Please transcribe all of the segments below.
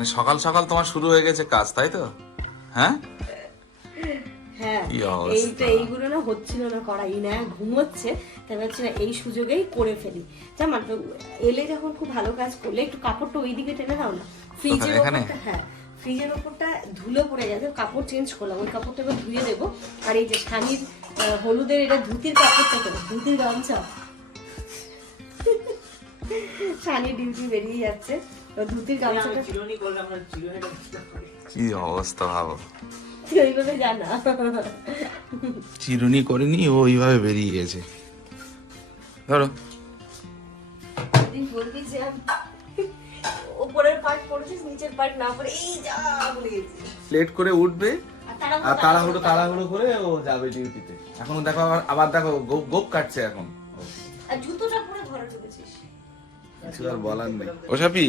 মানে সকাল সকাল তোমার শুরু হয়ে গেছে কাজ, তাই তো? হ্যাঁ হ্যাঁ, কি অবস্থা। এইগুলো না হচ্ছিল না করা, না ঘুমোচ্ছে, তাই ভাবছি না এই সুযোগেই করে ফেলি। জামান এলে যখন খুব ভালো কাজ করলে একটু কাপড়টা ওইদিকে টেনে দাও না, ফ্রিজের ওপরটা। হ্যাঁ, ফ্রিজের ওপরটা ধুলো পড়ে গেছে, কাপড় চেঞ্জ করলাম, ওই কাপড়টা এবার ধুয়ে দেবো। আর এই যে শানির হলুদের এটা ধুতির কাপড়টা, তো ধুতির গামছা, শানির ডিউটি বেরিয়ে যাচ্ছে, তো ধুতির গামছাটা কি অবস্থা ভাবো, ওইভাবে জানা চিরুনি করেনি, ও ওইভাবে বেরিয়ে গেছে। ধরো বলবি যে উপরের পার্ট পড়েছিস, নিচের পার্ট না পড়ে এই যা বলে গেছি। লেট করে উঠবে আর তাড়াহুড়ো করে ও যাবে ডিউটিতে। এখন দেখো আবার দেখো গোপ কাটছে এখন। আর জুতোটা পরে ঘরে ঢুকেছিস, কিছু আর বলার নেই। ও সাপি,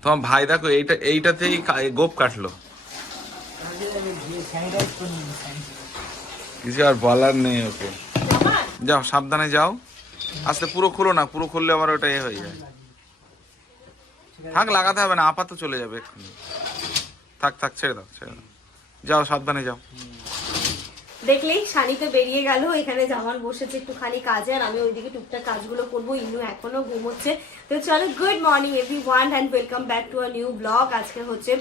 তোমার ভাই দেখো এইটাতেই গোপ কাটলো, কিছু আর বলার নেই ওকে। যাও সাবধানে যাও, আস্তে, পুরো খুলো না, পুরো খুললে আবার ওটা এ হয়ে যায়। থাক, লাগাতে হবে না, আপাতত চলে যাবে এক্ষুনি। থাক ছেড়ে দাও। যাও সাবধানে যাও। দেখলেই শানিতে বেরিয়ে গেল, এখানে জামান বসেছে একটুখানি কাজে, আর আমি ওইদিকে টুকটাক কাজগুলো করবো। ইনু এখনো ঘুমোচ্ছে। তো চলো, good morning everyone and welcome back to a new blog. আজকে হচ্ছে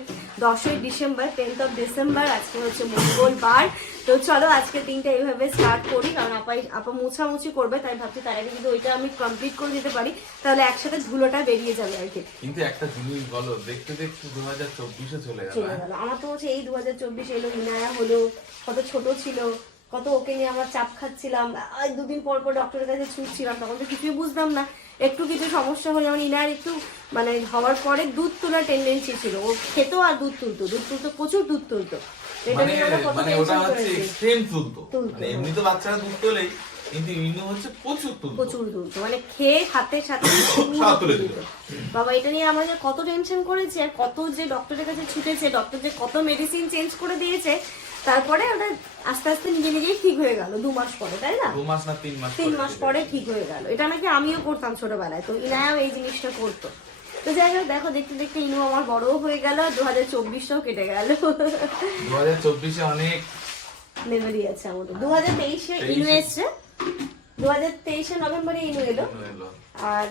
10ই ডিসেম্বর, 10th অফ ডিসেম্বর, আজকে হচ্ছে মঙ্গলবার। তো চলো আজকে দিনটা এইভাবে স্টার্ট করি, কারণ আপা মুছামুছি করবে, তাই ভাবছি তার আগে যদি ওইটা আমি কমপ্লিট করে দিতে পারি, তাহলে একসাথে ধুলোটা বেরিয়ে যাবে আর কি। কিন্তু একটা জিনিস বলো, দেখতে 2024 চলে গেল। আমার তো হচ্ছে এই 2024 এলো, ইনায়া হলো, কত ছোট ছিল, কত ওকে নিয়ে আমার চাপ খাচ্ছিলাম, দুদিন পর পর ডক্টরের কাছে ছুটছিলাম, তখন তো কিছুই বুঝতাম না। একটু কিছু সমস্যা হলে যেমন ইনার একটু মানে হওয়ার পরে দুধ তোলার টেন্ডেন্সি ছিল, ও খেত আর দুধ তুলতো, প্রচুর দুধ তুলতো। এটা নিয়ে আমরা কত টেনশন করেছি। এমনি তো বাচ্চারা দুধ তোলেই, কিন্তু ইনু হচ্ছে প্রচুর তুলতো, মানে খেয়ে হাতের সাথে বাবা, এটা নিয়ে আমরা যে কত টেনশন করেছি, আর কত যে ডক্টরের কাছে ছুটেছে, ডক্টর যে কত মেডিসিন চেঞ্জ করে দিয়েছে, তারপরে ওটা আস্তে আস্তে নিজেই ঠিক হয়ে গেল 2 মাস পরে, তাই না? 2 মাস না 3 মাস পরে ঠিক হয়ে গেল। এটা নাকি আমিও করতাম ছোটবেলায়, তো ইনায়াও এই জিনিসটা করতো। তো যাই হোক, দেখো দেখতে দেখতে ইনু আমার বড়ও হয়ে গেল, 2024টাও কেটে গেল। 2024 অনেক মেমোরি আছে আমাদের। 2023 ইনু এসছে, 2023 নভেম্বরে ইনু এলো, আর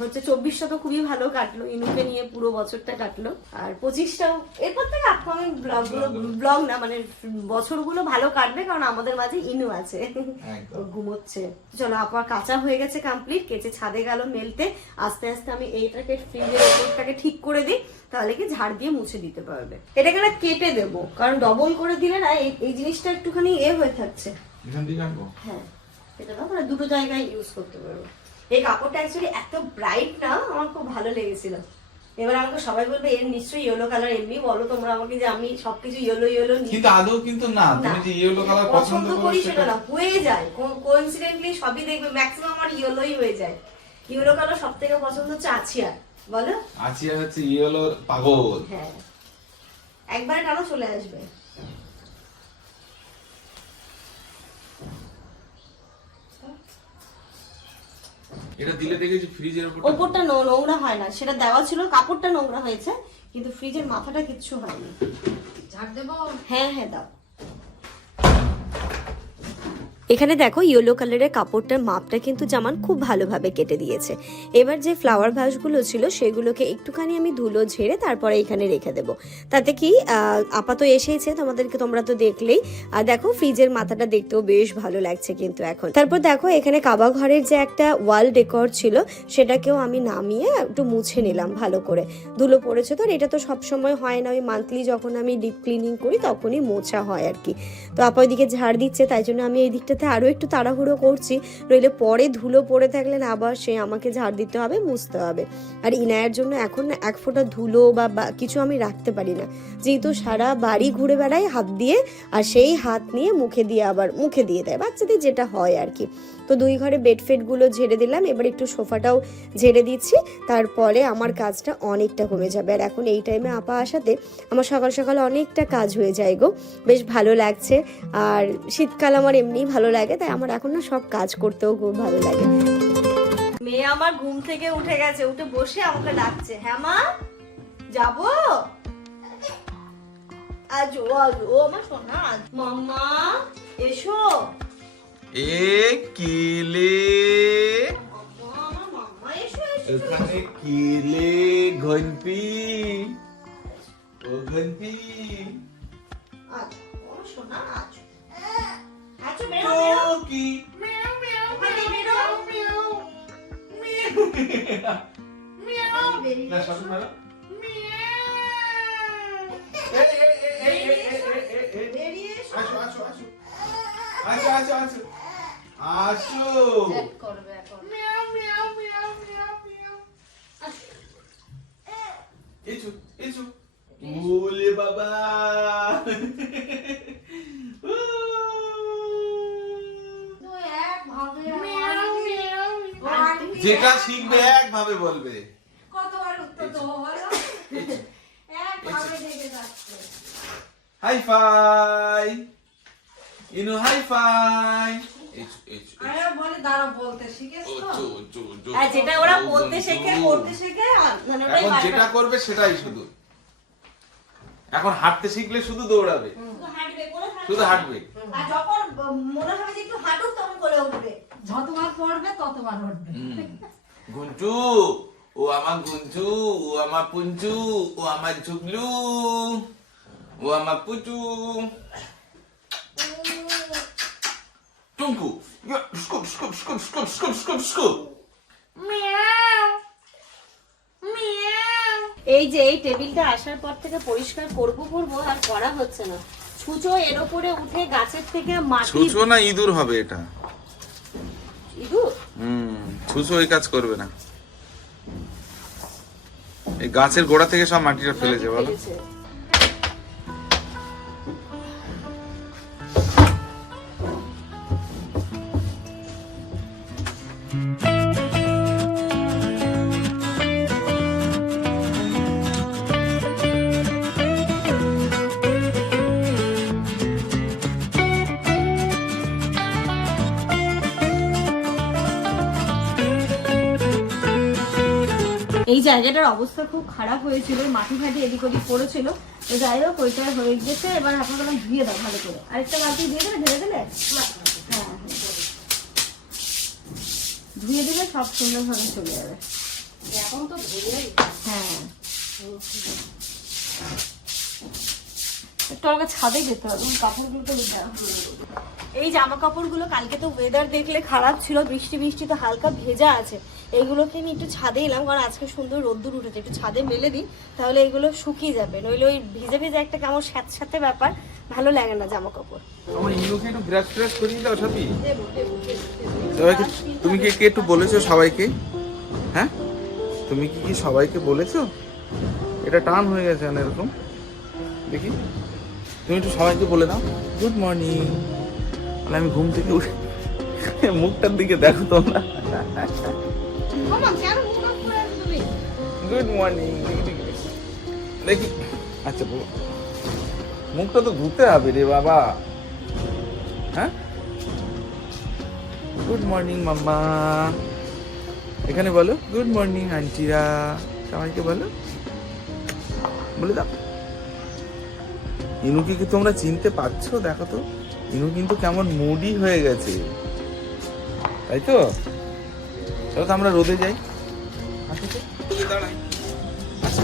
হচ্ছে 24টা তো খুবই ভালো কাটলো, ইনুকে নিয়ে পুরো বছরটা কাটলো। আর 25টাও এরপর থেকে আপকামিং ব্লগ না মানে বছরগুলো ভালো কাটবে, কারণ আমাদের মাঝে ইনু আছে, ঘুমোচ্ছে। চলো, আপা কাঁচা হয়ে গেছে কমপ্লিট, কেচে ছাদে গেল মেলতে। আস্তে আস্তে আমি এইটাকে ফ্রিজের ওপরটাকে ঠিক করে দিই, তাহলে কি ঝাড় দিয়ে মুছে দিতে পারবে। এটাকে না কেটে দেবো, কারণ ডবল করে দিলে না এই জিনিসটা একটুখানি হয়ে থাকছে। হ্যাঁ, এটা না মানে দুটো জায়গায় ইউজ করতে পারবো। এই কাপড়টা অ্যাকচুয়ালি এত ব্রাইট না, আমার খুব ভালো লেগেছিল। এবার আমাকে সবাই বলবে এর নিশ্চয়ই ইয়েলো কালার, এমনি বলো তোমরা আমাকে যে আমি সবকিছু ইয়েলো কিন্তু আদৌ কিন্তু না, তুমি যে ইয়েলো কালার পছন্দ করি সেটা না, হয়ে যায় কোইন্সিডেন্টলি, সবই দেখবে ম্যাক্সিমাম আমার ইয়েলোই হয়ে যায়। ইয়েলো কালার সবথেকে পছন্দ হচ্ছে আছিয়া, বলো আছিয়া হচ্ছে ইয়েলোর পাগল। হ্যাঁ, একবার কেন চলে আসবে। এটা দিলে দেখেছি ফ্রিজের ওপরটা নোংরা হয় না, সেটা দেওয়া ছিল, কাপড়টা নোংরা হয়েছে, কিন্তু ফ্রিজের মাথাটা কিচ্ছু হয়নি। ঝাড় দেবো? হ্যাঁ দাও। এখানে দেখো ইয়েলো কালারের কাপড়টার মাপটা কিন্তু জামান খুব ভালোভাবে কেটে দিয়েছে। এবার যে ফ্লাওয়ার ভাসগুলো ছিল সেগুলোকে একটুখানি আমি ধুলো ঝেড়ে তারপরে এখানে রেখে দেবো। তাতে কি আপাতত এসেছে তোমরা তো দেখলেই। আর দেখো ফ্রিজের মাথাটা দেখতেও বেশ ভালো লাগছে কিন্তু এখন। তারপর দেখো এখানে কাবা ঘরের যে একটা ওয়াল ডেকর ছিল সেটাকেও আমি নামিয়ে একটু মুছে নিলাম ভালো করে। ধুলো পড়েছে তো, এটা তো সবসময় হয় না, ওই মান্থলি যখন আমি ডিপ ক্লিনিং করি তখনই মোছা হয় আর কি। তো আপা ওইদিকে ঝাড় দিচ্ছে, তাই জন্য আমি এই দিকটা আরো একটু তাড়াহুড়ো করছি, নইলে পরে ধুলো পড়ে থাকলে না আবার সে আমাকে ঝাড় দিতে হবে, মুছতে হবে। আর ইনায়ের জন্য এখন না এক ফোঁটা ধুলো বা কিছু আমি রাখতে পারি না, যেহেতু সারা বাড়ি ঘুরে বেড়াই হাত দিয়ে, আর সেই হাত নিয়ে মুখে দিয়ে দেয়, বাচ্চাদের যেটা হয় আর কি। তো 2 ঘরে বেডফেডগুলো ঝেড়ে দিলাম, এবার একটু সোফাটাও ঝেড়ে দিচ্ছি, তারপরে আমার কাজটা অনেকটা কমে যাবে। আর এখন এই টাইমে আপা আসাতে আমার সকাল সকাল অনেকটা কাজ হয়ে যায় গো, বেশ ভালো লাগছে। আর শীতকাল আমার এমনিই ভালো লাগে, তাই আমার এখন না সব কাজ করতেও খুব ভালো লাগে। মেয়ে আমার ঘুম থেকে উঠে গেছে, উঠে বসে আমাকে ডাকছে, হ্যাঁ মা যাবো। আজো আমার সোনা মাম্মা এসো। এ কিলে আমার মাম্মা এসো এসো। এখানে কিলে ঘন্টি, ও ঘন্টি আজো আমার সোনা আজো আজো বেরো বেরো কি মিয়াও মিয়াও বেরো মিয়াও মিয়াও মিয়াও না সব ভালো বেরিয়ে এসো। আসো আসো আসো আসো আসো আসো আসো চেক করবে এখন। মিয়াও মিয়াও মিয়াও মিয়াও মিয়াও এসো এসো ওলে বাবা তো এক ভাবে মিয়াও মিয়াও যেটা শিখবে একভাবে বলবে। কতবার উত্তর দেবো বলো? এক ভাবে দেখে যাচ্ছে। হাই ফাই ইনু হাই ফাই এসো এসো আরে বলে দাঁড়া বলতে শিখেছ তো? আর যেটা ওরা বলতে শেখে পড়তে শেখে মানে ওটাই এখন বারবার। যেটা করবে সেটাই শুধু। এখন হাঁটতে শিখলে শুধু দৌড়াবে, শুধু হাঁটবে, করে হাঁটবে। শুধু হাঁটবে। আর যখন মনে হবে যে একটু হাঁটুক তখন করে উঠবে। যতবার পড়বে ততবার উঠবে। গুঞ্জু ও আমার গুঞ্জু, ও আমার পুঞ্জু, ও আমার ঝুগলু, ও আমার পুচু টুঙ্কু স্কুপ স্কুপ স্কুপ স্কুপ স্কুপ স্কুপ স্কুপ। এই যে এই টেবিলটা আসার পর থেকে পরিষ্কার করব আর করা হচ্ছে না। ছুঁচো এর উপরে উঠে গাছের থেকে মাটি ছুঁচো না ইঁদুর হবে এটা। ইঁদুর ছুঁচো এই কাজ করবে না, এই গাছের গোড়া থেকে সব মাটিটা ফেলেছে বলো। ফেলেছে। এই জায়গাটার অবস্থা খুব খারাপ হয়েছিল, মাটি ফাটি এদিক ওদিক পড়েছিল। তো যাই হোক ওইটা হয়ে গেছে। এবার আপনার বললাম ধুয়ে দাও ভালো করে, আরেকটা বালতি দিয়ে দেবে, ঢেলে দিলে হ্যাঁ ধুয়ে দিলে সব সুন্দরভাবে চলে যাবে। এখন তো ধুয়েই হ্যাঁ একটু আমাকে ছাদে যেতে হবে, কাপড়গুলো তো নিতে হবে। এই জামা কাপড়গুলো কালকে তো ওয়েদার দেখলে খারাপ ছিল, বৃষ্টি বৃষ্টিতে হালকা ভেজা আছে। এইগুলোকে নিয়ে একটু ছাদে এলাম, কারণ আজকে সুন্দর রোদ্দুর উঠেছে। একটু ছাদে মেলে দিই, তাহলে এগুলো শুকিয়ে যাবে। নইলে ওই ভিজে ভিজে একটা কেমন স্যাঁতস্যাঁতে ব্যাপার, ভালো লাগে না জামা কাপড়। আমার ইনুকে একটু ব্রাশ ট্রাশ করিয়ে দাও সাথী। দেবো দেবো দেবো। সবাইকে তুমি কি একটু বলেছো সবাইকে? হ্যাঁ তুমি কি সবাইকে বলেছো? এটা টান হয়ে গেছে না এরকম, দেখি তুমি একটু সবাইকে বলে দাও গুড মর্নিং। তাহলে আমি ঘুম থেকে উঠে মুখটার দিকে দেখো তোমরা, মামা কেন মুখ অফ করে আছো তুমি? গুড মর্নিং দেখি। আচ্ছা বলো, মুখটা তো ধুতে হবে রে বাবা। হ্যাঁ গুড মর্নিং মাম্মা, এখানে বলো গুড মর্নিং আন্টিরা, সবাইকে বলো, বলে দাও। ইনুকে কি তোমরা চিনতে পারছো? দেখো তো ইনু কিন্তু কেমন মুডি হয়ে গেছে, তাই তো? চলো তো আমরা রোদে যাই। আসো তো, রোদে দাঁড়াই। আচ্ছা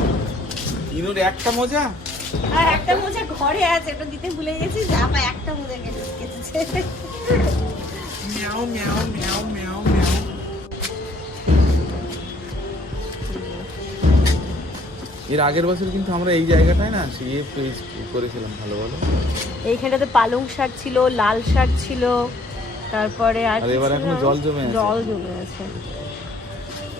ইনুর একটা মজা, আর একটা মোজা ঘরে আছে, এটা দিতে ভুলে গেছি। জামা একটা মোজা কেটেছে। মিয়াও মিয়াও মিয়াও মিয়াও মিয়াও। এর আগের বছর কিন্তু আমরা এই জায়গাটায় না সে করেছিলাম, ভালো ভালো। এইখানটাতে পালং শাক ছিল, লাল শাক ছিল, তারপরে আর আর এবার এখনো জল জমে আছে। জল জমে আছে।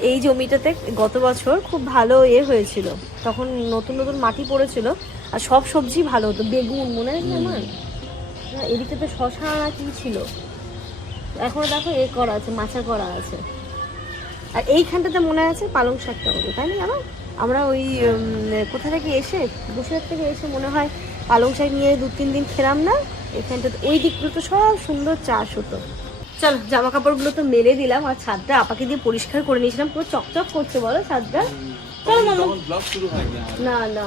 এই জমিটাতে গত বছর খুব ভালো হয়েছিল, তখন নতুন নতুন মাটি পড়েছিল আর সব সবজি ভালো হতো। বেগুন মনে আছে আমার, এদিকে শশা না কি ছিল, এখনো দেখো করা আছে, মাচা করা আছে। আর এইখানটাতে মনে আছে পালং শাকটা হতো, তাই না জানো? আমরা ওই কোথা থেকে এসে বসিরহাট থেকে এসে মনে হয় পালং শাক নিয়ে 2-3 দিন খেলাম না এখানটাতে। ওই দিকগুলো তো সব সুন্দর চাষ হতো। চল জামা কাপড়গুলো তো মেলে দিলাম, আর ছাদটা আপাকে দিয়ে পরিষ্কার করে নিয়েছিলাম, পুরো চকচক করছে বলো ছাদটা। চলো মামা। ব্লগ শুরু হয়নি। না না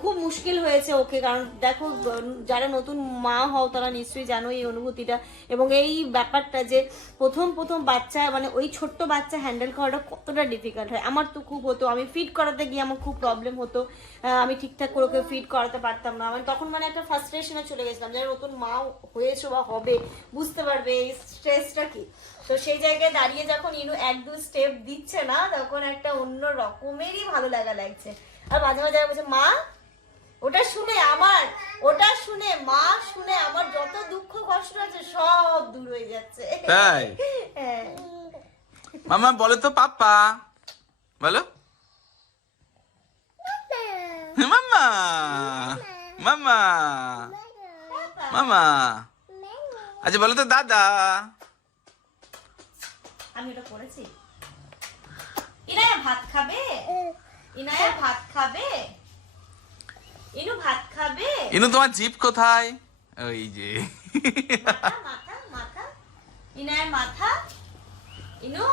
খুব মুশকিল হয়েছে ওকে, কারণ দেখো যারা নতুন মা হও তারা নিশ্চয়ই জানো এই অনুভূতিটা, এবং এই ব্যাপারটা যে প্রথম প্রথম বাচ্চা মানে ওই ছোট্ট বাচ্চা হ্যান্ডেল করাটা কতটা ডিফিকাল্ট হয়। আমার তো খুব হতো, আমি ফিড করাতে গিয়ে আমার খুব প্রবলেম হতো, আমি ঠিকঠাক করে ওকে ফিড করাতে পারতাম না। আমি তখন মানে একটা ফ্রাস্ট্রেশনে চলে গেছিলাম, যারা নতুন মা হয়েছো বা হবে বুঝতে পারবে এই স্ট্রেসটা কি। তো সেই জায়গায় দাঁড়িয়ে যখন ইনু 1-2 স্টেপ দিচ্ছে না, তখন একটা অন্য রকমেরই ভালো লাগছে। আর মাঝে মাঝে বলছে মা, ওটা শুনে মা শুনে আমার যত দুঃখ কষ্ট আছে সব দূর হয়ে যাচ্ছে। তাই? হ্যাঁ। মামা বলে তো পাপা, বলো মামা, মামা, মামা। আচ্ছা বলো তো দাদা। আমি এটা করেছি। ইনায়া ভাত খাবে? ইনায়া ভাত খাবে? ইনু ভাত খাবে? ইনু তোমার জিপ কোথায়? ওই যে মাথা মাথা মাথা, ইনায়ার মাথা, ইনু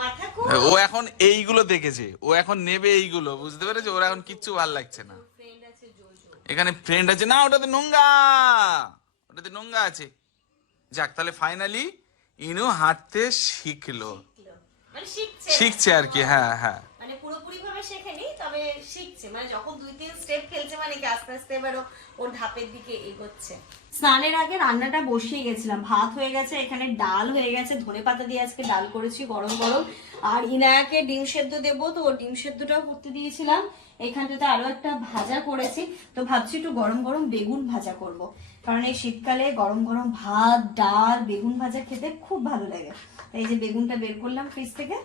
মাথা কো। ও এখন এইগুলো দেখেছে, ও এখন নেবে এইগুলো, বুঝতে পেরেছে? ওর এখন কিচ্ছু ভালো লাগছে না। ফ্রেন্ড আছে জোজো। এখানে ফ্রেন্ড আছে না, ওটাতে নোংরা, ওটাতে নোংরা আছে। যাক, তাহলে ফাইনালি ইনু হাঁটতে শিখলো, মানে শিখছে আর কি। হ্যাঁ হ্যাঁ, মানে পুরোপুরি ভাবে শেখেনি, তবে শিখছে। মানে যখন 2-3 স্টেপ ফেলছে মানে কি আস্তে আস্তে এবার ওর ধাপের দিকে এগোচ্ছে। স্নানের আগে রান্নাটা বসিয়ে গেছিলাম, ভাত হয়ে গেছে, এখানে ডাল হয়ে গেছে, ধনেপাতা দিয়ে আজকে ডাল করেছি গরম গরম। আর ইনায়াকে ডিম সেদ্ধ দেবো, তো ওর ডিম সেদ্ধটাও করতে দিয়েছিলাম। এইখানটাতে আরো একটা ভাজা করেছি, তো ভাবছি একটু গরম গরম বেগুন ভাজা করব, কারণ এই শীতকালে গরম গরম ভাত ডাল বেগুন ভাজা খেতে খুব ভালো লাগে। এই যে বেগুনটা বের করলাম ফ্রিজ থেকে,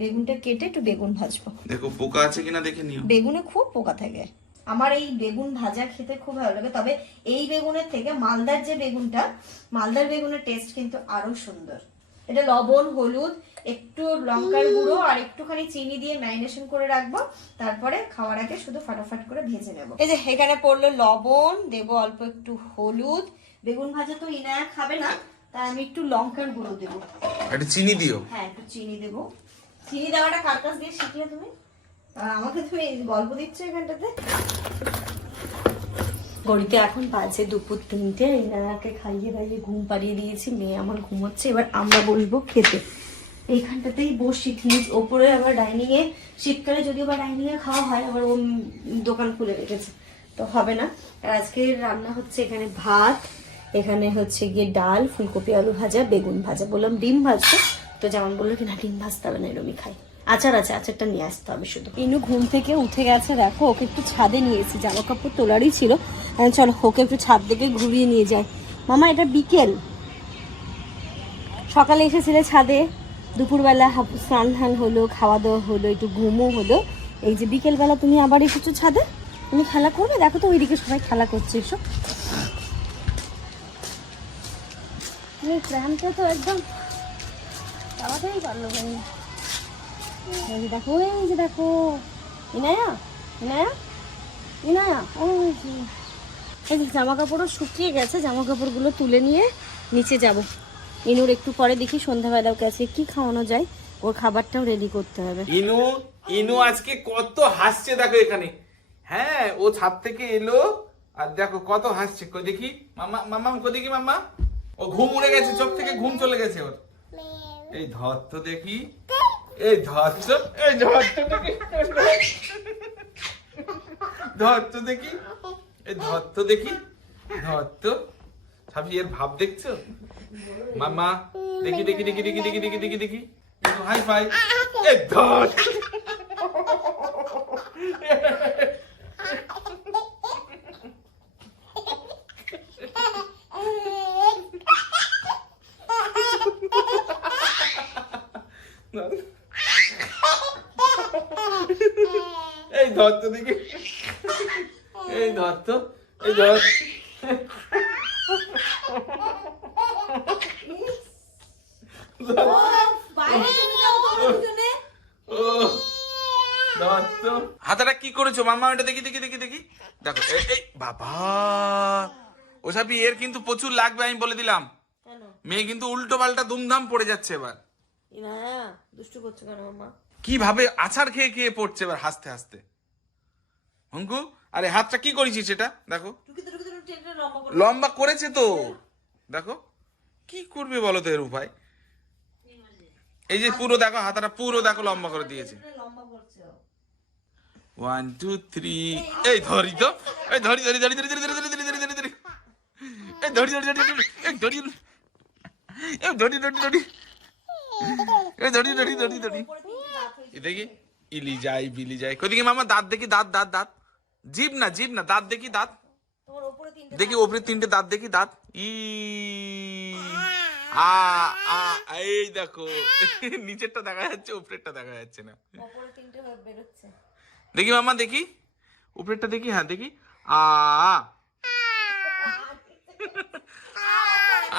বেগুনটা কেটে একটু বেগুন ভাজবো। দেখো পোকা আছে কিনা দেখে নিও। বেগুনে খুব পোকা থাকে। আমার এই বেগুন ভাজা খেতে খুব ভালো লাগে, তবে এই বেগুনের থেকে মালদার যে বেগুনটা, মালদার বেগুনের টেস্ট কিন্তু আরো সুন্দর। এটা লবণ হলুদ একটু লঙ্কার গুঁড়ো আর একটুখানি চিনি দিয়ে ম্যারিনেশন করে রাখবো, তারপরে খাওয়ার আগে শুধু ফাটাফাট করে ভেজে নেবো। এই যে এখানে পড়লো লবণ, দেবো অল্প একটু হলুদ। বেগুন ভাজা তো ইনায়া খাবে না, তাই আমি একটু লঙ্কার গুঁড়ো দেবো। একটু চিনি দিও। হ্যাঁ, একটু চিনি দেবো। চিনি দেওয়াটা কার কাছ দিয়ে শিখলে তুমি? আর আমাকে তুমি গল্প দিচ্ছ এখানটাতে। ঘড়িতে এখন বাজে দুপুর 3টে, ইনায়াকে খাইয়ে দাইয়ে ঘুম পাড়িয়ে দিয়েছি, মেয়ে আমার ঘুমোচ্ছে। এবার আমরা বলবো খেতে। এইখানটাতেই বসি, নিচ ওপরে আবার ডাইনিং এ, শীতকালে যদিও বা ডাইনিং এ খাওয়া হয়, আবার ও দোকান খুলে রেখেছে তো হবে না। আর আজকে রান্না হচ্ছে এখানে ভাত, এখানে হচ্ছে গিয়ে ডাল, ফুলকপি আলু ভাজা, বেগুন ভাজা। বললাম ডিম ভাজতে, তো যেমন বললো কিনা ডিম ভাজতে হবে না, এরমই খাই। আচার আছে, আচারটা নিয়ে আসতে হবে শুধু। ইনু ঘুম থেকে উঠে গেছে, দেখো ওকে একটু ছাদে নিয়েছি, জামা কাপড় তোলারই ছিল। চলো ওকে একটু ছাদ থেকে ঘুরিয়ে নিয়ে যাই। মামা এটা বিকেল, সকালে এসেছিলে ছাদে, দুপুরবেলা স্নান ধান হলো, খাওয়া দাওয়া হলো, একটু ঘুমও হলো। এই যে বিকেলবেলা তুমি আবার এসেছো ছাদে, তুমি খেলা করবে। দেখো তো ওইদিকে সবাই খেলা করছে, এসো। প্র্যামটা তো একদম চালাতেই পারলো ভাই। এই যে দেখো, এই যে দেখো ইনায়া, ইনায়া, ইনায়া, ওই যে এই যে জামা কাপড়ও শুকিয়ে গেছে, জামা কাপড়গুলো তুলে নিয়ে নিচে যাব। ইনুর একটু পরে দেখি সন্ধ্যাবেলা ওকে আজকে কি খাওয়ানো যায়, ওর খাবারটাও রেডি করতে হবে। ইনু আজকে কত হাসছে দেখো এখানে। হ্যাঁ, ও ছাদ থেকে এলো আর দেখো কত হাসছে। কই দেখি মামা, মামা কই দেখি মামা। ও ঘুম উড়ে গেছে, চোখ থেকে ঘুম চলে গেছে ওর। এই ধর তো দেখি, এই ধর তো, এই ধর তো দেখি, ধর তো দেখি, এই ধর তো দেখি, ধর তো। ভাবি এর ভাব দেখছো মামা? দেখি দেখি দেখি দেখি দেখি দেখি দেখি দেখি, হাই ফাই। এই ধর, এই ধর তো দেখি, এই ধর তো, এই ধর। হাতাটা কি করেছো মামা? ওটা দেখি দেখি দেখি দেখি, দেখো এই বাবা, ওসবই এর কিন্তু প্রচুর লাগবে, আমি বলে দিলাম। মেয়ে কিন্তু উল্টো পাল্টা দুমধাম পড়ে যাচ্ছে এবার। দুষ্টু করছো কেন মামা? কিভাবে আছাড় খেয়ে খেয়ে পড়ছে এবার হাসতে হাসতে। হঙ্কু আরে হাতটা কি করেছিস এটা দেখো, লম্বা করেছে তো, দেখো কি করবে বলো তো এর উপায়। এই যে পুরো দেখো হাতটা পুরো দেখো লম্বা করে দিয়েছে। 1 2 3 এই ধরি তো, এই ধরি ধরি ধরি ধরি ধরি ধরি ধরি ধরি ধরি ধরি এই ধরি ধরি ধরি ধরি এই ধরি এই ধরি ধরি ধরি এই ধরি ধরি ধরি ধরি এই দেখি ইলি যাই বিলি যাই কদিকে মামা দাঁত দেখি, দাঁত দাঁত দাঁত, জিভ না দাঁত দেখি, দাঁত দেখি ওপরে 3টে দাঁত দেখি, দাঁত ই আ আ এই দেখো নিচেরটা দেখা যাচ্ছে উপরেরটা দেখা যাচ্ছে না। দেখি মামা দেখি উপরেরটা দেখি, হ্যাঁ দেখি আ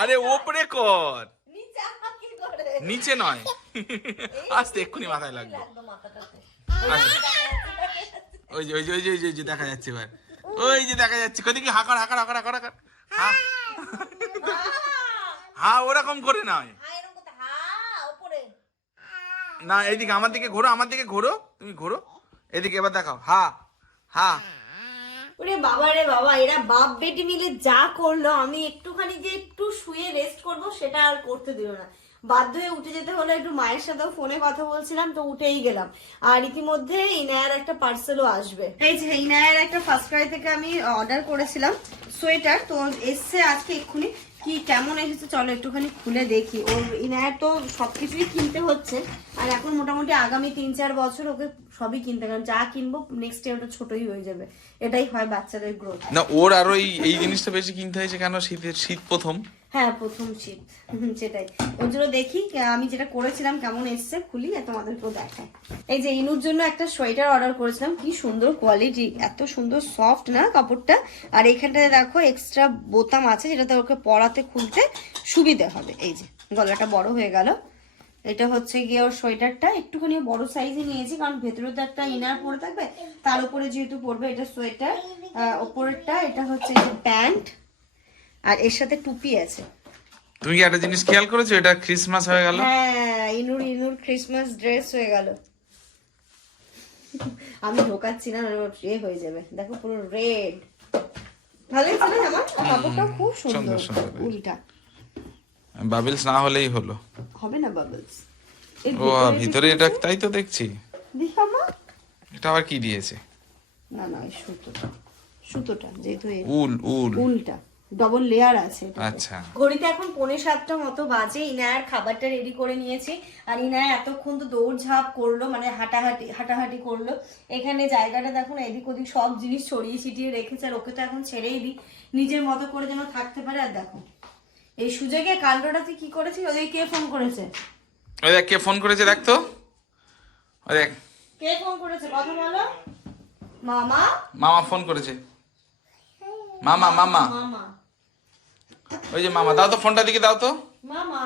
আরে ওপরে কর, নিচে নয় আস্তে এক্ষুনি মাথায় লাগবে। আচ্ছা ওই যে ওই যে ওই যে ওই যে দেখা যাচ্ছে এবার, ওই যে দেখা যাচ্ছে কদিকে হাকার হাকার হাকার হাকার হাকার হ্যাঁ ওরকম করে নয় না, এইদিকে আমার দিকে ঘোরো, আমার দিকে ঘোরো, তুমি ঘোরো এদিকে এবার দেখাও হা হা। ওরে বাবা রে বাবা, এরা বাপ বেটি মিলে যা করলো, আমি একটুখানি যে একটু শুয়ে রেস্ট করব সেটা আর করতে দিল না। বাধ্য হয়ে উঠে যেতে হলো, একটু মায়ের সাথেও ফোনে কথা বলছিলাম তো উঠেই গেলাম। আর ইতিমধ্যে ইনায়ার একটা পার্সেলও আসবে। এই যে ইনায়ার একটা ফার্স্ট ক্রাই থেকে আমি অর্ডার করেছিলাম সোয়েটার, তো এসছে আজকে এক্ষুনি। কি কেমন এসেছে চলো একটুখানি খুলে দেখি। ওর ইনায়ার তো সবকিছুই কিনতে হচ্ছে, আর এখন মোটামুটি আগামী 3-4 বছর ওকে সবই কিনতে, কারণ যা কিনবো নেক্সট ইয়ার ওটা ছোটই হয়ে যাবে। এটাই হয় বাচ্চাদের গ্রোথ। না ওর আরো এই জিনিসটা বেশি কিনতে হয়েছে কেন, শীত প্রথম, হ্যাঁ প্রথম শীত, সেটাই। ওর জন্য দেখি আমি যেটা করেছিলাম কেমন এসছে, খুলি আর তোমাদেরকেও দেখাই। এই যে ইনুর জন্য একটা সোয়েটার অর্ডার করেছিলাম, কি সুন্দর কোয়ালিটি, এত সুন্দর সফট না কাপড়টা। আর এইখানটাতে দেখো এক্সট্রা বোতাম আছে, যেটাতে ওকে পরাতে খুলতে সুবিধা হবে। এই যে গলাটা বড় হয়ে গেল। এটা হচ্ছে গিয়ে ওর সোয়েটারটা, একটুখানি বড় সাইজে নিয়েছি কারণ ভেতরে তো একটা ইনার পরে থাকবে, তার উপরে যেহেতু পরবে। এটা সোয়েটার, ওপরেরটা এটা হচ্ছে প্যান্ট, আর এর সাথে টুপি আছে। তুমি কি একটা জিনিস খেয়াল করেছো, এটা ক্রিসমাস হয়ে গেল। হ্যাঁ ইনুর ক্রিসমাস ড্রেস হয়ে গেল। আমি ঢোকাচ্ছি না, এ হয়ে যাবে। দেখো পুরো রেড, ভালো লাগছে না আমার কাপড়টা, খুব সুন্দর। উল্টা বাবলস না হলেই হলো, হবে না বাবলস। ও ভিতরে এটা তাই তো দেখছি। দেখো মা, এটা আবার কি দিয়েছে? না না সুতোটা যেহেতু উল উলটা ডবল লেয়ার আছে। আচ্ছা ঘড়িতে এখন 6:45 মতো বাজে। ইনায়ার খাবারটা রেডি করে নিয়েছি, আর ইনায়া এতক্ষণ তো দৌড়ঝাঁপ করলো, মানে হাঁটাহাঁটি করলো। এখানে জায়গাটা দেখো না, এদিক ওদিক সব জিনিস ছড়িয়ে ছিটিয়ে রেখেছে, আর ওকে তো এখন ছেড়েই দিই নিজের মতো করে যেন থাকতে পারে। আর দেখো এই সুযোগে কাণ্ডটা তুই কি করেছিস? ওদের কে ফোন করেছে? ওই দেখ কে ফোন করেছে, দেখ তো, ওই দেখ কে ফোন করেছে, কথা বলো। মামা ফোন করেছে, মামা মামা ওই যে মামা, দাও তো ফোনটা দিকে দাও তো। মামা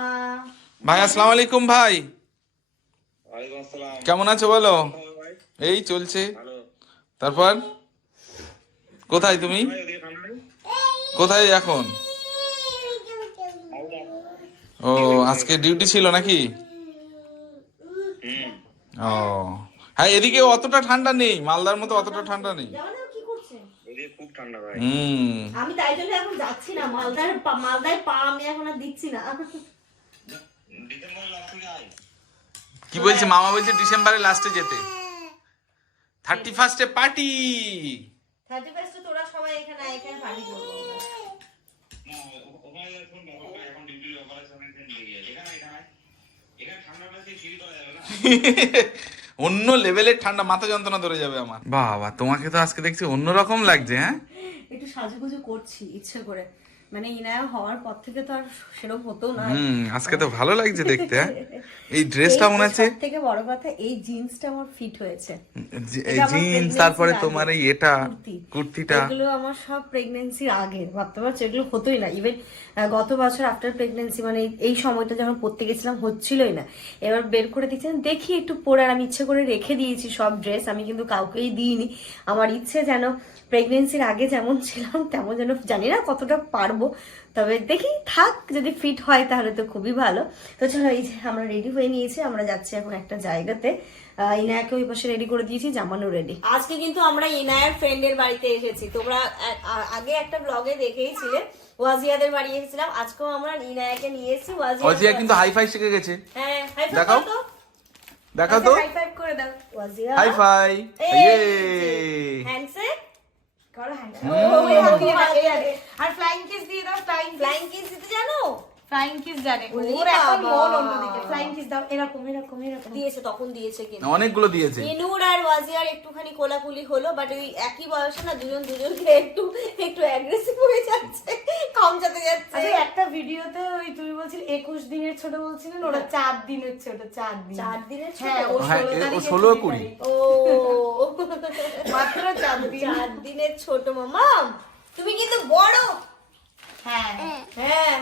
ভাই আসসালামু আলাইকুম ভাই, কেমন আছো বলো? এই চলছে। তারপর কোথায় তুমি, কোথায় এখন? ও আজকে ডিউটি ছিল নাকি? ও হ্যাঁ, এদিকে অতটা ঠান্ডা নেই, মালদার মতো অতটা ঠান্ডা নেই। আমি তাই জন্য এখন যাচ্ছি না মালদায় পা আমি এখন আর দিচ্ছি না। কি বলছে মামা? বলছে ডিসেম্বরের লাস্টে যেতে, 31 পার্টি। 31 তোরা সবাই এখানে পার্টি করবো। অন্য লেভেলের ঠান্ডা, মাথা যন্ত্রণা ধরে যাবে আমার। বাবা তোমাকে তো আজকে দেখছি অন্যরকম লাগছে। হ্যাঁ একটু সাজুগুজু করছি ইচ্ছে করে, মানে ইনায়া হওয়ার পর থেকে তো আর সেরকম হতো না। আজকে তো ভালো লাগছে দেখতে। এই ড্রেসটা মনে আছে, থেকে বড় কথা এই জিন্সটা আমার ফিট হয়েছে। এই জিন্স, তারপরে তোমার এই এটা কুর্তিটা, এগুলো আমার সব প্রেগন্যান্সির আগে, ভাবতে পারছো এগুলো হতোই না। ইভেন গত বছর আফটার প্রেগন্যান্সি, মানে এই সময়টা যখন পড়তে গেছিলাম হচ্ছিলই না। এবার বের করে দিচ্ছিলাম দেখি একটু পরে, আর আমি ইচ্ছে করে রেখে দিয়েছি সব ড্রেস, আমি কিন্তু কাউকেই দিইনি। আমার ইচ্ছে যেন প্রেগনেন্সির আগে যেমন ছিলাম তেমন যেন, জানি না কতটা পারবো, তবে দেখি থাক, যদি ফিট হয় তাহলে তো খুবই ভালো। তো চলো, এই যে আমরা রেডি হয়ে নিয়েছি, আমরা যাচ্ছি এখন একটা জায়গাতে। ইনায়াকে ওই পাশে রেডি করে দিয়েছি, জামানো রেডি। আজকে কিন্তু আমরা ইনায়ার ফ্রেন্ডের বাড়িতে এসেছি, তোমরা আগে একটা ব্লগে দেখেইছিলে ওয়াজিয়াদের বাড়ি এসেছিলাম। আজকেও আমরা ইনায়াকে নিয়ে এসেছি ওয়াজিয়া কিন্তু হাইফাই শিখে গেছে। হ্যাঁ, হাই ফাইভ দেখাও। করো তো, দেখাও তো, হাই ফাইভ করে দাও ওয়াজিয়া। High five. হ্যান্ডশেক করো, হ্যান্ডশেক। আর ফ্লাইং কিস দিয়ে দাও, ফ্লাইং কিস দিতে জানো? ফ্লাইং কিস জানে। ওরে ওর এখন বাবা। মন অন্যদিকে। ফ্লাইং কিস দাও, এরকম এরকম এরকম। দিয়েছে, তখন দিয়েছে কিন্তু। অনেকগুলো দিয়েছে। ইনুর আর ওয়াজিয়ার একটুখানি কোলাকুলি হলো, বাট ওই একই বয়সে না দুজনকে একটু অ্যাগ্রেসিভ হয়ে যাচ্ছে, কামচাতে যাচ্ছে। আচ্ছা, একটা ভিডিওতে ওই তুমি বলছিলে 21 দিনের ছোট বলছিলেন, ওরা 4 দিনের ছোট। 4 দিন। 4 দিনের ছোট? হ্যাঁ, ও হ্যাঁ, 16 ও তারিখে 16 20 20 ও মাত্র 4 দিন। 4 দিনের ছোট মামা, তুমি কিন্তু বড়। হ্যাঁ, হ্যাঁ,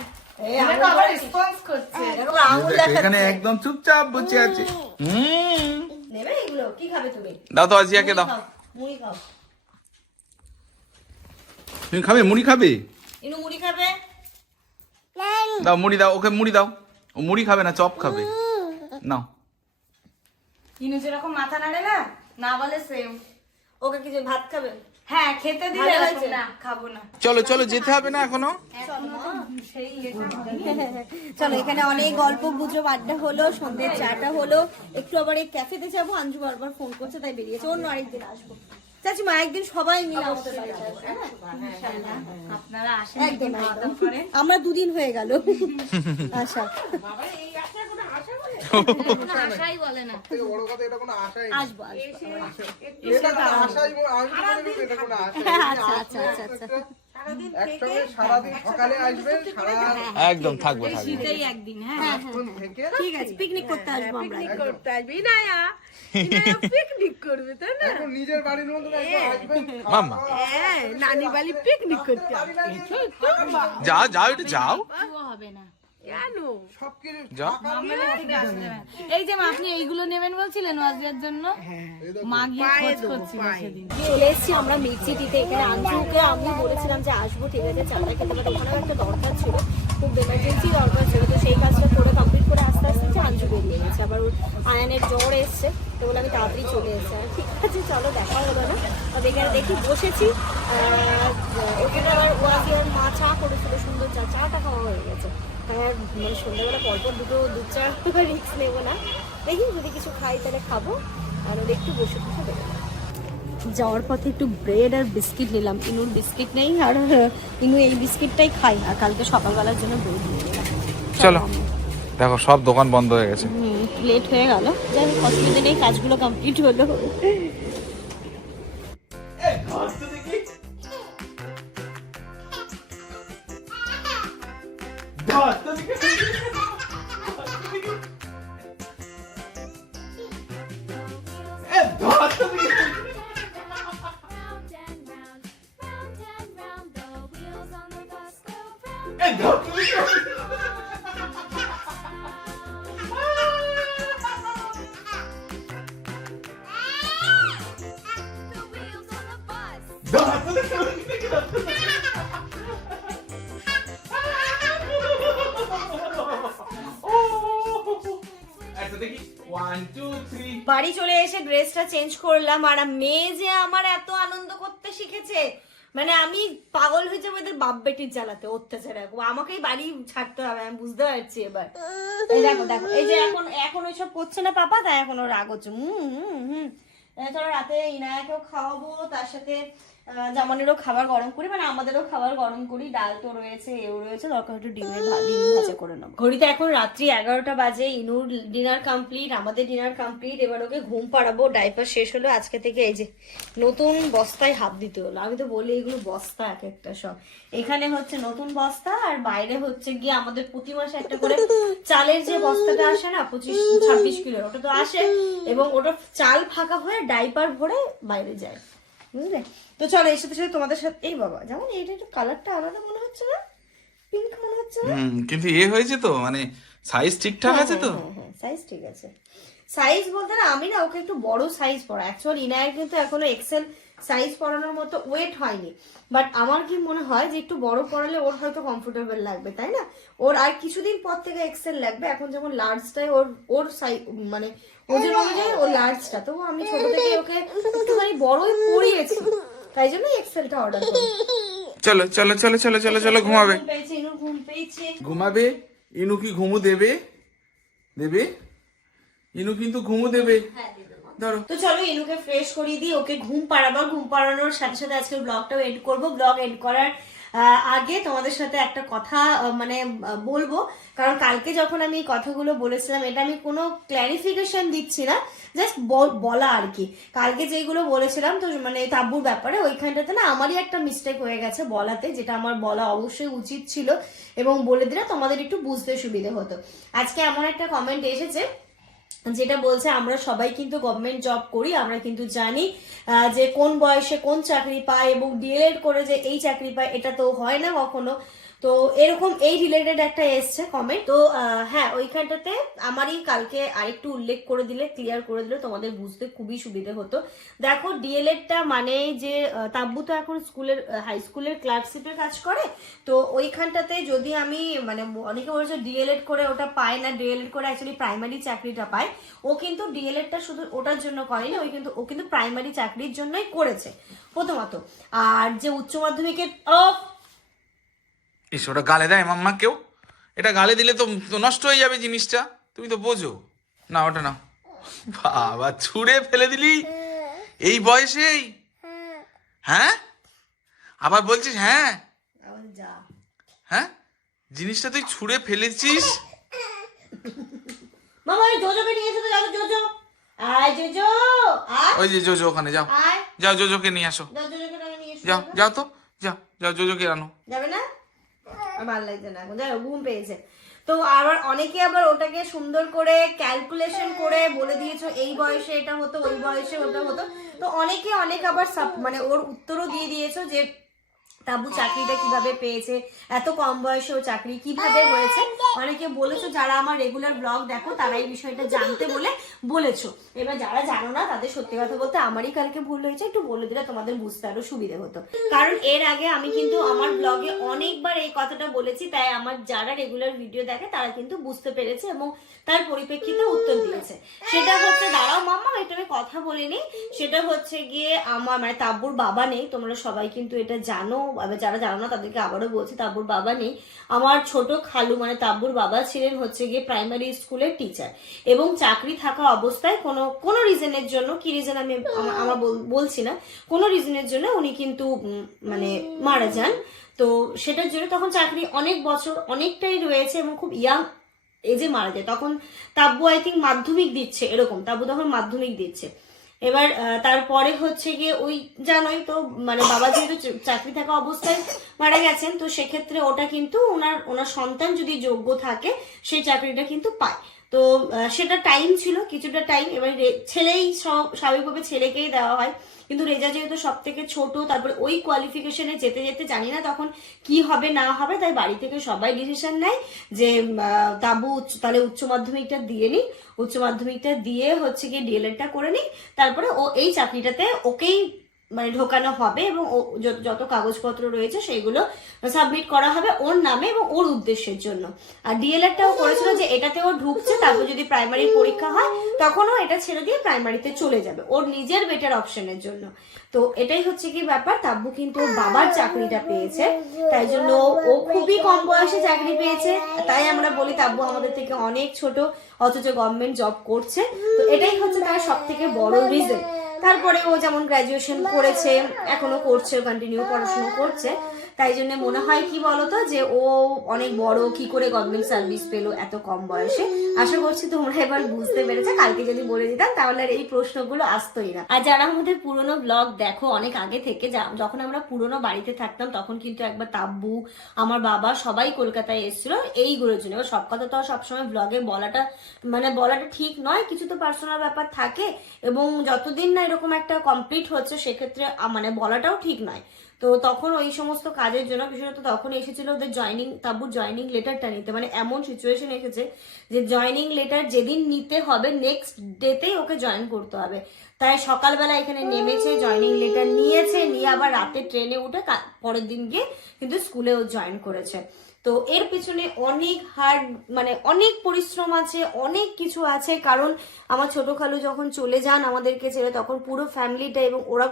এই এটা তো আবার রেসপন্স করছে। দেখো আঙুল দেখো, এখানে দেখাচ্ছে। একদম চুপচাপ বসে আছে। নেবে এগুলো? কি খাবে তুমি? দাও তো ওয়াজিয়াকে দাও। মুড়ি খাও। তুমি খাবে, মুড়ি খাবে? ইনু মুড়ি খাবে? দাও মুড়ি দাও, ওকে মুড়ি দাও। ও মুড়ি খাবে না, চপ খাবে। নাও। ইনু যেরকম মাথা নাড়ে না, না বলে সেম। ওকে কিছু ভাত খাবে? হ্যাঁ, খেতে দিলে ভালো হয়েছে? না, খাবো না। চলো চলো, যেতে হবে না এখনো? সেই চলো, এখানে অনেক গল্প গুজব আড্ডা হলো, সন্ধ্যের চাটা হলো, একটু আবার এই ক্যাফেতে যাবো। আঞ্জু বারবার ফোন করছে, তাই বেরিয়েছে। অন্য আরেকদিন আসবো চাচিমা, একদিন সবাই মিলে আমাদের বাড়িতে আসবো, হ্যাঁ? আপনারা আসেন, একদম খাওয়া একদম। দাওয়া করেন। আমরা 2 দিন হয়ে গেল আচ্ছা, আশাই বলে না। বড় কথা, এটা কোনো আশাই না। আসবো আসবো। এটা কোনো আশাই আমি তো বলি এটা কোনো আশাই না। আচ্ছা আচ্ছা আচ্ছা আচ্ছা। একসঙ্গে সারাদিন সকালে আসবেন, সারা একদম থাকবো থাকবো। শীতেই একদিন, হ্যাঁ। রাতক্ষণ থেকে ঠিক আছে, পিকনিক করতে আসবো আমরা। এখন নিজের বাড়ির মধ্যে একবার আসবেন। মাম্মা নানি বাড়ি পিকনিক করতে যাও যাও, একটু যাও। হবে না। কেন? সবকিছু যাও। এই যে মা, আপনি এইগুলো নেবেন বলছিলেন ওয়াজিয়ার জন্য, মা গিয়ে খোঁজ করছিল সেদিন। চলে এসেছি আমরা মিক্সিটিতে। এখানে আঞ্জুকে আমি বলেছিলাম যে আসবো, ঠিক আছে চাটা খেতে, বাট ওখানেও একটা দরকার ছিল, খুব এমার্জেন্সি দরকার ছিল। তো সেই কাজটা করে কমপ্লিট করে আস্তে আস্তে যে আঞ্জু বেরিয়ে গেছে। আবার ওর আয়ানের জ্বর এসছে, তো বলে আমি তাড়াতাড়ি চলে এসেছি। আর ঠিক আছে চলো, দেখা হলো না। তবে এখানে দেখি বসেছি। ওখানে আবার ওয়াজিয়ার মা চা করেছিল, সুন্দর চা, চাটা খাওয়া হয়ে গেছে। আর মানে সন্ধ্যাবেলা পরপর দুধ চা রিক্স নেবো না, দেখি যদি কিছু খাই তাহলে খাবো, আর ওদের একটু বসে বসে দেবো। যাওয়ার পথে একটু ব্রেড আর বিস্কিট নিলাম, ইনুর বিস্কিট নেই, আর ইনু এই বিস্কিটটাই খাই, আর কালকে সকালবেলার জন্য ব্রেড নিয়ে নিলাম। চলো, দেখো সব দোকান বন্ধ হয়ে গেছে। লেট হয়ে গেল, যাই হোক অসুবিধা নেই, কাজগুলো কমপ্লিট হলো। বাড়ি চলে এসে ড্রেসটা চেঞ্জ করলাম, আর মেয়ে যে আমার এত আনন্দ করতে শিখেছে, মানে আমি পাগল হয়ে যাবো এদের বাপ বেটির জ্বালাতে, অত্যাচার। আমাকেই বাড়ি ছাড়তে হবে, আমি বুঝতে পারছি এবার। এই দেখো দেখো, এই যে এখন ওইসব করছে না পাপা, তাই এখন ওর রাগ হচ্ছে। চলো রাতে ইনায়াকেও খাওয়াবো, তার সাথে জামানেরও খাবার গরম করি, মানে আমাদেরও খাবার গরম করি। ডাল তো রয়েছে, এও রয়েছে, দরকার একটু ডিম ভাজা করে নেবো। ঘড়িতে এখন রাত্রি 11টা বাজে। ইনুর ডিনার কমপ্লিট, আমাদের ডিনার কমপ্লিট। এবার ওকে ঘুম পাড়াবো, ডাইপার শেষ হলো। আজকে থেকে এই যে নতুন বস্তায় হাত দিতে হলো। আমি তো বলি এগুলো বস্তা এক একটা সব। এখানে হচ্ছে নতুন বস্তা, আর বাইরে হচ্ছে গিয়ে আমাদের প্রতি মাসে একটা করে চালের যে বস্তাটা আসে না 25-26 কিলো, ওটা তো আসে, এবং ওটা চাল ফাঁকা হয়ে ডাইপার ভরে বাইরে যায়, বুঝলে? তো চলো, এর সাথে সাথে তোমাদের সাথে, এই বাবা যেমন এইটা একটু কালারটা আলাদা মনে হচ্ছে না, পিঙ্ক মনে হচ্ছে না? কিন্তু হয়েছে তো, মানে সাইজ ঠিকঠাক আছে তো? হ্যাঁ সাইজ ঠিক আছে। সাইজ বলতে না, আমি না ওকে একটু বড় সাইজ পরা, অ্যাকচুয়ালি ইনায়ের কিন্তু এখনো এক্সেল সাইজ পরানোর মতো ওয়েট হয়নি, বাট আমার কি মনে হয় যে একটু বড় পরালে ওর হয়তো কমফোর্টেবল লাগবে, তাই না? ওর আর কিছুদিন পর থেকে এক্সেল লাগবে, এখন যেমন লার্জটাই ওর সাইজ মানে ওজন অনুযায়ী ও লার্জটা, তো আমি ছোট থেকে ওকে একটুখানি বড়ই পরিয়েছি, তাই জন্য এক্সেলটা অর্ডার করি। চলো চলো চলো চলো চলো চলো ঘুমাবে। ঘুম পেয়েছে, ইনুর ঘুম পেয়েছে। ঘুমাবে ইনু, কি ঘুমু দেবে? দেবে ইনু, কিন্তু ঘুমু দেবে। ধরো তো চলো ইনুকে ফ্রেশ করিয়ে দিই, ওকে ঘুম পাড়াবো। ঘুম পাড়ানোর সাথে সাথে আজকে ব্লগটাও এন্ড করবো। ব্লগ এন্ড করার আগে তোমাদের সাথে একটা কথা মানে বলবো, কারণ কালকে যখন আমি এই কথাগুলো বলেছিলাম, এটা আমি কোনো ক্ল্যারিফিকেশন দিচ্ছি না, জাস্ট বলা আর কি। কালকে যেগুলো বলেছিলাম তো মানে তাব্বুর ব্যাপারে, ওইখানটাতে না আমারই একটা মিস্টেক হয়ে গেছে বলাতে, যেটা আমার বলা অবশ্যই উচিত ছিল, এবং বলে দিলে তোমাদের একটু বুঝতে সুবিধা হতো। আজকে এমন একটা কমেন্ট এসেছে যেটা বলছে আমরা সবাই কিন্তু গভর্নমেন্ট জব করি, আমরা কিন্তু জানি যে কোন বয়সে কোন চাকরি পায়, এবং ডিএলএড করে যে এই চাকরি পায় এটা তো হয় না কখনো। তো এরকম এই রিলেটেড একটা এসছে কমেন্ট। তো হ্যাঁ, ওইখানটাতে আমারই কালকে আরেকটু উল্লেখ করে দিলে, ক্লিয়ার করে দিলে তোমাদের বুঝতে খুবই সুবিধে হতো। দেখো ডিএলএডটা মানে যে তাব্বু তো এখন স্কুলের হাই স্কুলের ক্লার্কশিপের কাজ করে, তো ওইখানটাতে যদি আমি মানে অনেকে বলছে ডিএলএড করে ওটা পায় না, ডিএলএড করে অ্যাকচুয়ালি প্রাইমারি চাকরিটা পায়। ও কিন্তু ডিএলএডটা শুধু ওটার জন্য করেনি, ও কিন্তু প্রাইমারি চাকরির জন্যই করেছে প্রথমত। আর যে উচ্চ মাধ্যমিকের ইস, ওটা গালে দেয় মাম্মা কেউ? এটা গালে দিলে তো নষ্ট হয়ে যাবে জিনিসটা, তুমি তো বোঝো না। ওটা না বাবা, ছুঁড়ে ফেলে দিলি এই বয়সেই? হ্যাঁ, আবার বলছিস হ্যাঁ? যা হ্যাঁ, জিনিসটা তুই ছুঁড়ে ফেলেছিস। মামা ওই জোজোকে নিয়ে এসো তো, যাও জোজো, আয় জোজো, আয়, ওই যে জোজো ওখানে, যাও আয়, যাও জোজোকে নিয়ে আসো, যাও জোজোকে নিয়ে এসো। যাও যাও তো, যাও যাও জোজোকে আনো। যাবে না? আর ভালো লাগছে না এখন, যাই হোক, ঘুম পেয়েছে। তো আবার অনেকে আবার ওটাকে সুন্দর করে ক্যালকুলেশন করে বলে দিয়েছো এই বয়সে এটা হতো, ওই বয়সে ওটা হতো। তো অনেকে অনেক আবার মানে ওর উত্তরও দিয়ে দিয়েছো যে তাব্বু চাকরিটা কিভাবে পেয়েছে, এত কম বয়সে ও চাকরি কিভাবে হয়েছে। অনেকে বলেছো, যারা আমার রেগুলার ব্লগ দেখো তারা এই বিষয়টা জানতে বলেছো। এবার যারা জানো না তাদের সত্যি কথা বলতে আমারই কালকে ভুল হয়েছে, একটু বলে দিলে তোমাদের বুঝতে আরো সুবিধা হতো। কারণ এর আগে আমি কিন্তু আমার ব্লগে অনেকবার এই কথাটা বলেছি, তাই আমার যারা রেগুলার ভিডিও দেখে তারা কিন্তু বুঝতে পেরেছে এবং তার পরিপ্রেক্ষিতে উত্তর দিয়েছে। সেটা হচ্ছে, দাঁড়াও মাম্মা, এটা আমি কথা বলিনি, সেটা হচ্ছে গিয়ে আমার মানে তাব্বুর বাবা নেই, তোমরা সবাই কিন্তু এটা জানো, যারা জানো না তাদেরকে আবারও বলছি, তাব্বুর বাবা নেই। আমার ছোট খালু মানে তাব্বুর বাবা ছিলেন হচ্ছে গিয়ে প্রাইমারি স্কুলের টিচার, এবং চাকরি থাকা অবস্থায় কোনো রিজনের জন্য, কি রিজন আমি আমার বলছি না, কোনো রিজনের জন্য উনি কিন্তু মানে মারা যান। তো সেটার জন্য তখন চাকরি অনেক বছর অনেকটাই রয়েছে এবং খুব ইয়াং এজে মারা যায়। তখন তাব্বু আই থিঙ্ক মাধ্যমিক দিচ্ছে, এরকম, তাব্বু তখন মাধ্যমিক দিচ্ছে। এবার তারপরে হচ্ছে গিয়ে ওই জানোই তো, মানে বাবা যেহেতু চাকরি থাকা অবস্থায় মারা গেছেন, তো সেক্ষেত্রে ওটা কিন্তু ওনার সন্তান যদি যোগ্য থাকে সেই চাকরিটা কিন্তু পায়। তো সেটা টাইম ছিল, কিছুটা টাইম। এবার ছেলেই স্বাভাবিকভাবে ছেলেকেই দেওয়া হয়, কিন্তু রেজা যেহেতু সব থেকে ছোট, তারপরে ওই কোয়ালিফিকেশনে যেতে যেতে জানি না তখন কি হবে না হবে, তাই বাড়ি থেকে সবাই ডিসিশন নেয় যে তাব্বু তাহলে উচ্চ মাধ্যমিকটা দিয়ে নি, উচ্চ মাধ্যমিকটা দিয়ে হচ্ছে গিয়ে ডিএলএডটা করে নি, তারপরে ও এই চাকরিটাতে ওকেই মানে ঢোকানো হবে এবং যত কাগজপত্র রয়েছে সেগুলো সাবমিট করা হবে ওর নামে এবং ওর উদ্দেশ্যের জন্য। আর ডিএলএডটাও করেছিল যে এটাতে ও ঢুকছে, তারপর যদি প্রাইমারি পরীক্ষা হয় তখনও এটা ছেড়ে দিয়ে প্রাইমারিতে চলে যাবে ওর নিজের বেটার অপশনের জন্য। তো এটাই হচ্ছে কি ব্যাপার, তাব্বু কিন্তু ওর বাবার চাকরিটা পেয়েছে, তাই জন্য ও খুবই কম বয়সে চাকরি পেয়েছে। তাই আমরা বলি তাব্বু আমাদের থেকে অনেক ছোট, অথচ গভর্নমেন্ট জব করছে। তো এটাই হচ্ছে তার সব থেকে বড় রিজন। তারপরে ও যেমন গ্রাজুয়েশন করেছে, এখনো করছে, কন্টিনিউ পড়াশোনা করছে, তাই জন্য মনে হয় কি বলতো যে ও অনেক বড়, কি করে গভর্নমেন্ট সার্ভিস পেলো এত কম বয়সে। আশা করছি তোমরা এবার বুঝতে পেরেছো, কালকে যদি বলে দিতাম তাহলে আর এই প্রশ্নগুলো আসতোই না। আর যারা আমাদের পুরোনো ব্লগ দেখো অনেক আগে থেকে, যখন আমরা পুরোনো বাড়িতে থাকতাম তখন কিন্তু একবার তাব্বু, আমার বাবা সবাই কলকাতায় এসেছিল এইগুলোর জন্য। এবার সব কথা তো সবসময় ব্লগে বলাটা ঠিক নয়, কিছু তো পার্সোনাল ব্যাপার থাকে, এবং যতদিন না এরকম একটা কমপ্লিট হচ্ছে সেক্ষেত্রে মানে বলাটাও ঠিক নয়। তো তখন ওই সমস্ত কাজের জন্য বিশেষত তখন এসেছিল ওদের তাব্বুর জয়নিং লেটারটা নিতে, মানে এমন সিচুয়েশন এসেছে যে জয়নিং লেটার যেদিন নিতে হবে নেক্সট ডেতেই ওকে জয়েন করতে হবে। তাই সকালবেলা এখানে নেমেছে, জয়নিং লেটার নিয়েছে, নিয়ে আবার রাতে ট্রেনে উঠে পরের দিন গিয়ে কিন্তু স্কুলেও জয়েন করেছে। তো এর পিছনে অনেক হার্ড, মানে অনেক পরিশ্রম আছে, অনেক কিছু আছে। কারণ আমার ছোট খালু যখন চলে যান আমাদেরকে ছেড়ে, তখন পুরো ফ্যামিলিটা এবং ওরা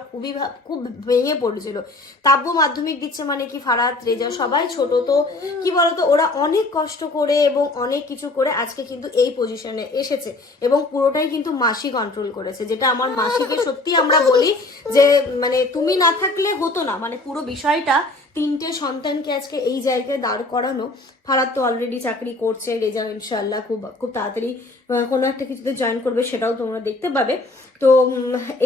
খুব ভেঙে পড়েছিল। তাব্বু মাধ্যমিক দিচ্ছে মানে কি, ফারাত, রেজা সবাই ছোট, তো কি বলতো ওরা অনেক কষ্ট করে এবং অনেক কিছু করে আজকে কিন্তু এই পজিশনে এসেছে এবং পুরোটাই কিন্তু মাসি কন্ট্রোল করেছে, যেটা আমার মাসিকে সত্যি আমরা বলি যে মানে তুমি না থাকলে হতো না, মানে পুরো বিষয়টা 3টে সন্তানকে আজকে এই জায়গায় দাঁড় করানো। ফারাদ তো অলরেডি চাকরি করছে, রেজা ইনশাআল্লাহ খুব তাড়াতাড়ি কোনো একটা কিছুতে জয়েন করবে, সেটাও তোমরা দেখতে পাবে। তো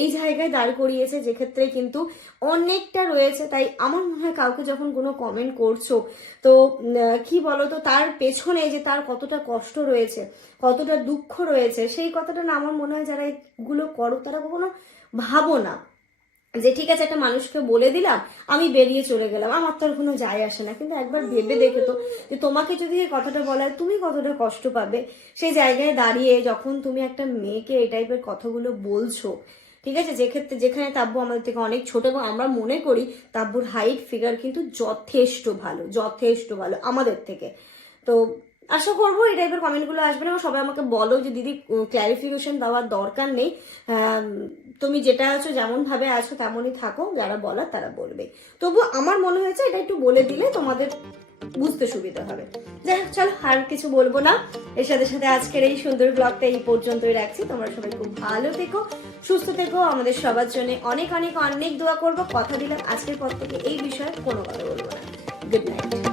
এই জায়গায় দাঁড় করিয়েছে, যে ক্ষেত্রে কিন্তু অনেকটা রয়েছে। তাই আমার মনে হয় কাউকে যখন কোনো কমেন্ট করছো, তো কি বলতো তার পেছনে যে তার কতটা কষ্ট রয়েছে, কতটা দুঃখ রয়েছে, সেই কথাটা না আমার মনে হয় যারা এগুলো করো তারা কখনো ভাবো না যে ঠিক আছে একটা মানুষকে বলে দিলাম, আমি বেরিয়ে চলে গেলাম, আমার তো আর কোনো যায় আসে না। কিন্তু একবার ভেবে দেখে তো যে তোমাকে যদি এই কথাটা বলায় তুমি কতটা কষ্ট পাবে। সেই জায়গায় দাঁড়িয়ে যখন তুমি একটা মেয়েকে এই টাইপের কথাগুলো বলছো, ঠিক আছে, যেখানে তাব্বু আমাদের থেকে অনেক ছোট এবং আমরা মনে করি তাব্বুর হাইট ফিগার কিন্তু যথেষ্ট ভালো আমাদের থেকে। তো আশা করবো এই টাইপের কমেন্টগুলো আসবে না এবং সবাই আমাকে বলো যে দিদি ক্ল্যারিফিকেশন দেওয়ার দরকার নেই, তুমি যেটা আছো যেমন ভাবে আছো তেমনই থাকো, যারা বলার তারা বলবে। তবু আমার মনে হয়েছে এটা একটু বলে দিলে তোমাদের বুঝতে সুবিধা হবে। যাই হোক, চলো আর কিছু বলবো না, এর সাথে সাথে আজকের এই সুন্দর ব্লগটা এই পর্যন্তই রাখছি। তোমরা সবাই খুব ভালো থেকো, সুস্থ থেকো, আমাদের সবার জন্য অনেক অনেক অনেক দোয়া করবো। কথা দিলাম আজকের পর থেকে এই বিষয়ে কোনো কথা বলবো না। Good night.